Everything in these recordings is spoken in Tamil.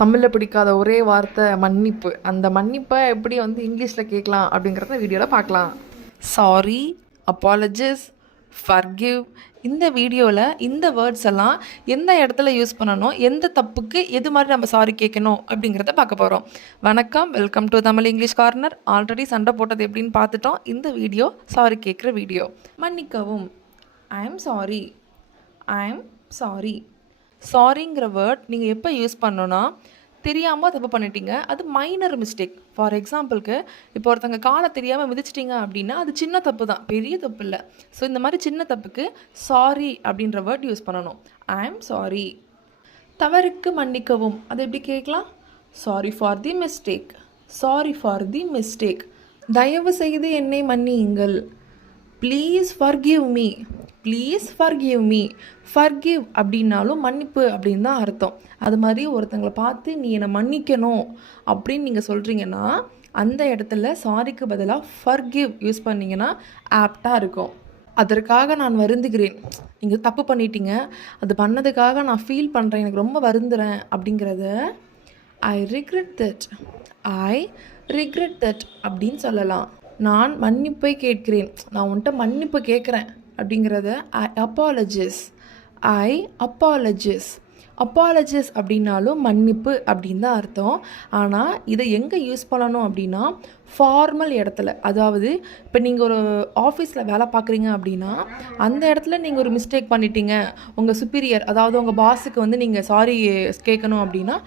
தமிழில் பிடிக்காத ஒரே வார்த்தை மன்னிப்பு. அந்த மன்னிப்பை எப்படி இங்கிலீஷில் கேட்கலாம் அப்படிங்கிறத வீடியோவில் பார்க்கலாம். Sorry, apologies, forgive. இந்த வீடியோவில் இந்த வேர்ட்ஸ் எல்லாம் எந்த இடத்துல யூஸ் பண்ணணும், எந்த தப்புக்கு எது மாதிரி நம்ம சாரி கேட்கணும் அப்படிங்கிறத பார்க்க போகிறோம். வணக்கம், welcome to Tamil English corner. Already சண்டை போட்டது எப்படின்னு பார்த்துட்டோம். இந்த வீடியோ சாரி கேட்குற வீடியோ. மன்னிக்கவும். I am sorry. I am sorry. சாரிங்கிற வேர்ட் நீங்கள் எப்போ யூஸ் பண்ணணும்னா, தெரியாமல் தப்பு பண்ணிட்டீங்க, அது மைனர் மிஸ்டேக். ஃபார் எக்ஸாம்பிளுக்கு, இப்போ ஒருத்தங்க காலை தெரியாமல் மிதிச்சிட்டிங்க அப்படின்னா அது சின்ன தப்பு தான், பெரிய தப்பு இல்லை. ஸோ இந்த மாதிரி சின்ன தப்புக்கு சாரி அப்படின்ற வேர்ட் யூஸ் பண்ணணும். ஐ எம் சாரி. தவறுக்கு மன்னிக்கவும். அது எப்படி கேட்கலாம்? Sorry for the mistake. Sorry for the mistake. தயவு செய்து என்னை மன்னியுங்கள். Please forgive me. Please forgive me. Forgive அப்படின்னாலும் மன்னிப்பு அப்படின்னு தான் அர்த்தம். அது மாதிரி ஒருத்தங்களை பார்த்து நீ என்னை மன்னிக்கணும் அப்படின்னு நீங்கள் சொல்கிறீங்கன்னா, அந்த இடத்துல சாரிக்கு பதிலாக ஃபர்கிவ் யூஸ் பண்ணிங்கன்னா ஆப்டாக இருக்கும். அதற்காக நான் வருந்துகிறேன். நீங்கள் தப்பு பண்ணிட்டீங்க, அது பண்ணதுக்காக நான் ஃபீல் பண்ணுறேன், எனக்கு ரொம்ப வருந்துறேன் அப்படிங்கிறத I regret that. I regret that அப்படின்னு சொல்லலாம். நான் மன்னிப்பை கேட்கிறேன், நான் உன்கிட்ட மன்னிப்பு கேட்குறேன் அப்படிங்கிறத I apologies. I apologies. Apologies அப்படின்னாலும் மன்னிப்பு அப்படின்னு தான் அர்த்தம். ஆனால் இதை எங்கே யூஸ் பண்ணணும் அப்படின்னா, ஃபார்மல் இடத்துல. அதாவது இப்போ நீங்கள் ஒரு ஆஃபீஸில் வேலை பார்க்குறீங்க அப்படின்னா, அந்த இடத்துல நீங்கள் ஒரு மிஸ்டேக் பண்ணிட்டீங்க, உங்கள் சுப்பீரியர் அதாவது உங்கள் பாஸுக்கு நீங்கள் சாரி கேட்கணும் அப்படின்னா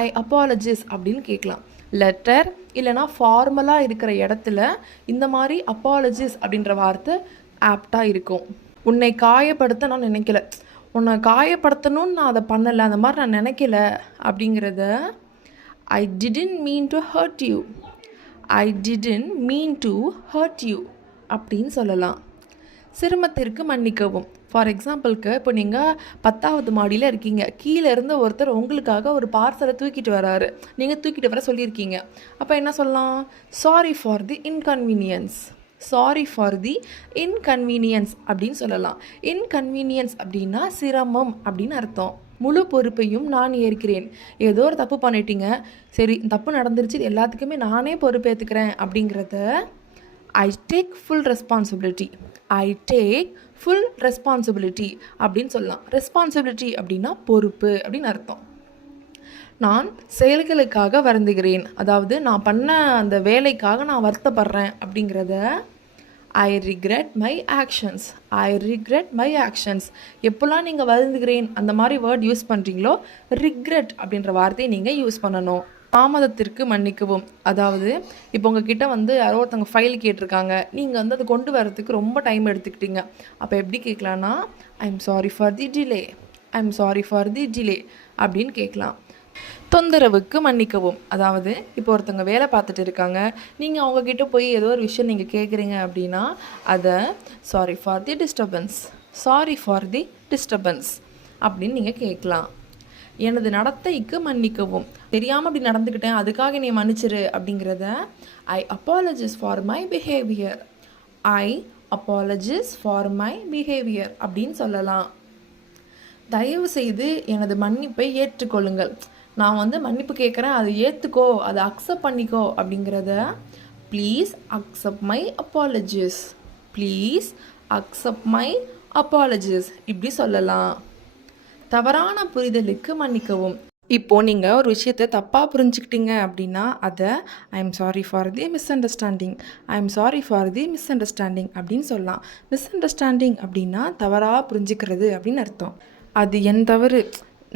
ஐ அப்பாலஜிஸ் அப்படின்னு கேட்கலாம். லெட்டர் இல்லைனா ஃபார்மலாக இருக்கிற இடத்துல இந்த மாதிரி அப்பாலஜிஸ் அப்படின்ற வார்த்தை ஆப்டாக இருக்கும். உன்னை காயப்படுத்த நான் நினைக்கல, உன்னை காயப்படுத்தணும்னு நான் அதை பண்ணலை, அந்த மாதிரி நான் நினைக்கல அப்படிங்கிறத I didn't mean to hurt you. I didn't mean to hurt you அப்படின்னு சொல்லலாம். சிரமத்திற்கு மன்னிக்கவும். ஃபார் எக்ஸாம்பிளுக்கு, இப்போ நீங்கள் 10வது மாடியில் இருக்கீங்க, கீழே இருந்து ஒருத்தர் உங்களுக்காக ஒரு பார்சலை தூக்கிட்டு வராரு, நீங்கள் தூக்கிட்டு வர சொல்லியிருக்கீங்க. அப்போ என்ன சொல்லலாம்? Sorry for the inconvenience. Sorry for the inconvenience அப்படின்னு சொல்லலாம். இன்கன்வீனியன்ஸ் அப்படின்னா சிரமம் அப்படின்னு அர்த்தம். முழு பொறுப்பையும் நான் ஏற்கிறேன். ஏதோ ஒரு தப்பு பண்ணிட்டீங்க, சரி தப்பு நடந்துருச்சு, இது எல்லாத்துக்குமே நானே பொறுப்பேற்றுக்கிறேன் அப்படிங்கிறத I take full responsibility. I take full responsibility அப்படின்னு சொல்லலாம். ரெஸ்பான்சிபிலிட்டி அப்படின்னா பொறுப்பு அப்படின்னு அர்த்தம். நான் செயல்களுக்காக வருந்துகிறேன், அதாவது நான் பண்ண அந்த வேலைக்காக நான் வருத்தப்படுறேன் அப்படிங்கிறத I regret my actions. I regret my actions. எப்போல்லாம் நீங்கள் வருந்துகிறேன் அந்த மாதிரி வேர்ட் யூஸ் பண்ணுறீங்களோ, ரிக்ரெட் அப்படின்ற வார்த்தையை நீங்கள் யூஸ் பண்ணணும். தாமதத்திற்கு மன்னிக்கவும். அதாவது இப்போ உங்ககிட்ட யாரோ ஒருத்தவங்க ஃபைல் கேட்டிருக்காங்க, நீங்கள் அதை கொண்டு வரதுக்கு ரொம்ப டைம் எடுத்துக்கிட்டீங்க. அப்போ எப்படி கேட்கலான்னா, I am sorry for the delay. I am sorry for the delay அப்படின்னு கேட்கலாம். தொந்தரவுக்கு மன்னிக்கவும். அதாவது இப்போ ஒருத்தவங்க வேலை பார்த்துட்டு இருக்காங்க, நீங்கள் அவங்கக்கிட்ட போய் ஏதோ ஒரு விஷயம் நீங்கள் கேட்குறீங்க அப்படின்னா அதை sorry for the disturbance. Sorry for the disturbance அப்படின்னு நீங்கள் கேட்கலாம். எனது நடத்தைக்கு மன்னிக்கவும். தெரியாமல் அப்படி நடந்துக்கிட்டேன், அதுக்காக நீ மன்னிச்சிரு அப்படிங்கிறத I apologise for my behaviour. I apologise for my behaviour அப்படின்னு சொல்லலாம். தயவு செய்து எனது மன்னிப்பை ஏற்றுக்கொள்ளுங்கள். நான் மன்னிப்பு கேட்குறேன், அதை ஏற்றுக்கோ, அதை அக்செப்ட் பண்ணிக்கோ அப்படிங்கிறத please accept my apologies. Please accept my apologies இப்படி சொல்லலாம். தவறான புரிதலுக்கு மன்னிக்கவும். இப்போது நீங்கள் ஒரு விஷயத்தை தப்பாக புரிஞ்சுக்கிட்டீங்க அப்படின்னா அதை ஐ am sorry for the miss understanding. I am sorry for the miss understanding அப்படின்னு சொல்லலாம். மிஸ் அண்டர்ஸ்டாண்டிங் அப்படின்னா தவறாக புரிஞ்சுக்கிறது அப்படின்னு அர்த்தம். அது என் தவறு,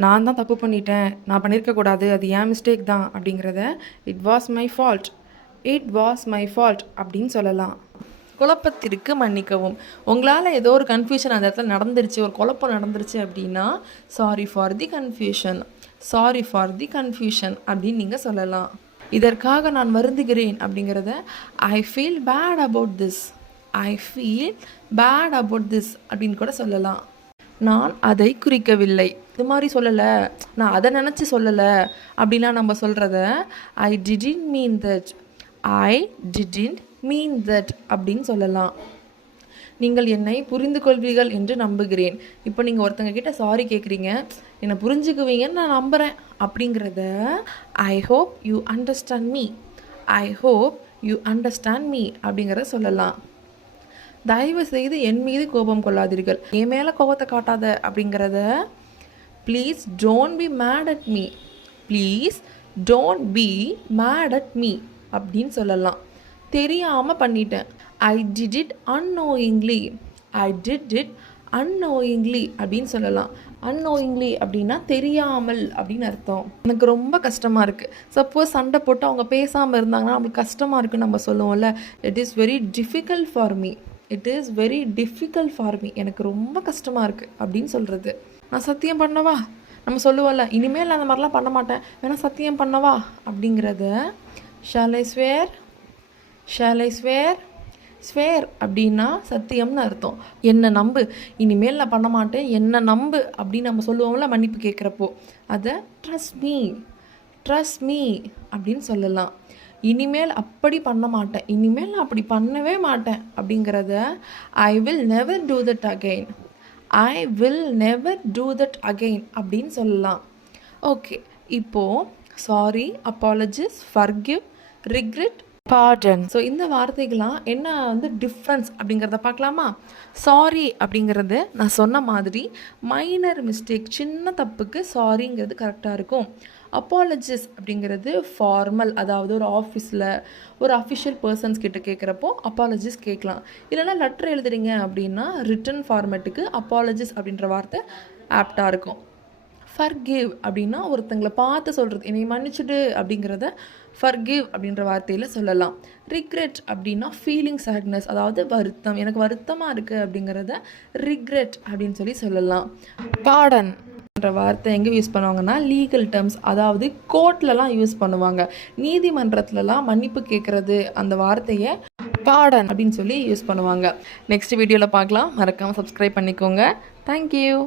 நான் தான் தப்பு பண்ணிட்டேன், நான் பண்ணியிருக்கக்கூடாது, அது ஏன் மிஸ்டேக் தான் அப்படிங்கிறத it was my fault. It was my fault அப்படின்னு சொல்லலாம். குழப்பத்திற்கு மன்னிக்கவும். உங்களால் ஏதோ ஒரு கன்ஃபியூஷன் அந்த இடத்துல நடந்துருச்சு, ஒரு குழப்பம் நடந்துருச்சு அப்படின்னா sorry for the confusion. Sorry for the confusion அப்படின்னு நீங்கள் சொல்லலாம். இதற்காக நான் வருந்துகிறேன் அப்படிங்கிறத I feel bad about this. I feel bad about this அப்படின்னு கூட சொல்லலாம். நான் அதை குறிக்கவில்லை, இது மாதிரி சொல்லலை, நான் அதை நினச்சி சொல்லலை அப்படின்லாம் நம்ம சொல்கிறத ஐ didn't mean that. I didn't mean that அப்படின்னு சொல்லலாம். நீங்கள் என்னை புரிந்து கொள்வீர்கள் என்று நம்புகிறேன். இப்போ நீங்கள் ஒருத்தங்க கிட்ட சாரி கேட்குறீங்க, என்னை புரிஞ்சுக்குவீங்கன்னு நான் நம்புகிறேன் அப்படிங்கிறத I hope you understand me, I hope you understand me அப்படிங்கிறத சொல்லலாம். தயவு செய்து என் மீது கோபம் கொள்ளாதீர்கள், என் மேலே கோபத்தை காட்டாத அப்படிங்கிறத please don't be made at me, please don't be made at me அப்படின்னு சொல்லலாம். தெரியாமல் பண்ணிட்டேன், I did it annoyingly, I did it annoyingly அப்படின்னு சொல்லலாம். அன்னோயிங்லி அப்படின்னா தெரியாமல் அப்படின்னு அர்த்தம். எனக்கு ரொம்ப கஷ்டமாக இருக்குது. சப்போஸ் சண்டை போட்டு அவங்க பேசாமல் இருந்தாங்கன்னா நம்மளுக்கு கஷ்டமாக இருக்குன்னு நம்ம சொல்லுவோம்ல. It is very difficult for me, it is very difficult for me, எனக்கு ரொம்ப கஷ்டமாக இருக்குது அப்படின்னு சொல்கிறது. நான் சத்தியம் பண்ணவா, நம்ம சொல்லுவோம்ல, இனிமேல் அந்த மாதிரிலாம் பண்ண மாட்டேன், வேணால் சத்தியம் பண்ணவா அப்படிங்கிறத shall I swear, shall I swear, swear அப்படின்னா சத்தியம்னு அர்த்தம். என்னை நம்பு, இனிமேல் நான் பண்ண மாட்டேன், என்னை நம்பு அப்படின்னு நம்ம சொல்லுவோம்ல மன்னிப்பு கேட்குறப்போ, அதை ட்ரஸ்ட் மீ, ட்ரஸ்ட் மீ அப்படின்னு சொல்லலாம். இனிமேல் அப்படி பண்ண மாட்டேன், இனிமேல் நான் அப்படி பண்ணவே மாட்டேன் அப்படிங்கிறத I will never do that again, I will never do that again அப்படின்னு சொல்லலாம். ஓகே, இப்போது sorry, apologies, forgive, regret, pardon. So இந்த வார்த்தைகள்லாம் என்ன வந்து டிஃப்ரென்ஸ் அப்படிங்கிறத பார்க்கலாமா? சாரி அப்படிங்கிறது நான் சொன்ன மாதிரி மைனர் மிஸ்டேக், சின்ன தப்புக்கு சாரிங்கிறது கரெக்டாக இருக்கும். அப்பாலஜிஸ் அப்படிங்கிறது ஃபார்மல், அதாவது ஒரு ஆஃபீஸில் ஒரு அஃபிஷியல் பர்சன்ஸ் கிட்ட கேட்குறப்போ அப்பாலஜிஸ் கேட்கலாம். இல்லைனா லெட்டர் எழுதுறீங்க அப்படின்னா ரிட்டன் ஃபார்மேட்டுக்கு அப்பாலஜிஸ் அப்படின்ற வார்த்தை ஆப்டாக இருக்கும். ஃபர்கிவ் அப்படின்னா ஒருத்தங்களை பார்த்து சொல்கிறது, என்னை மன்னிச்சுடு அப்படிங்கிறத ஃபர்கிவ் அப்படின்ற வார்த்தையில் சொல்லலாம். ரிக்ரெட் அப்படின்னா ஃபீலிங் சேட்னஸ், அதாவது வருத்தம், எனக்கு வருத்தமாக இருக்குது அப்படிங்கிறத ரிக்ரெட் அப்படின்னு சொல்லலாம். பாடன் என்ற வார்த்தை எங்கே யூஸ் பண்ணுவாங்கன்னா லீகல் டேர்ம்ஸ், அதாவது கோர்ட்லலாம் யூஸ் பண்ணுவாங்க. நீதிமன்றத்துலலாம் மன்னிப்பு கேட்குறது அந்த வார்த்தையை பாடன் அப்படின்னு யூஸ் பண்ணுவாங்க. நெக்ஸ்ட் வீடியோவில் பார்க்கலாம். மறக்காமல் சப்ஸ்கிரைப் பண்ணிக்கோங்க. தேங்க்யூ.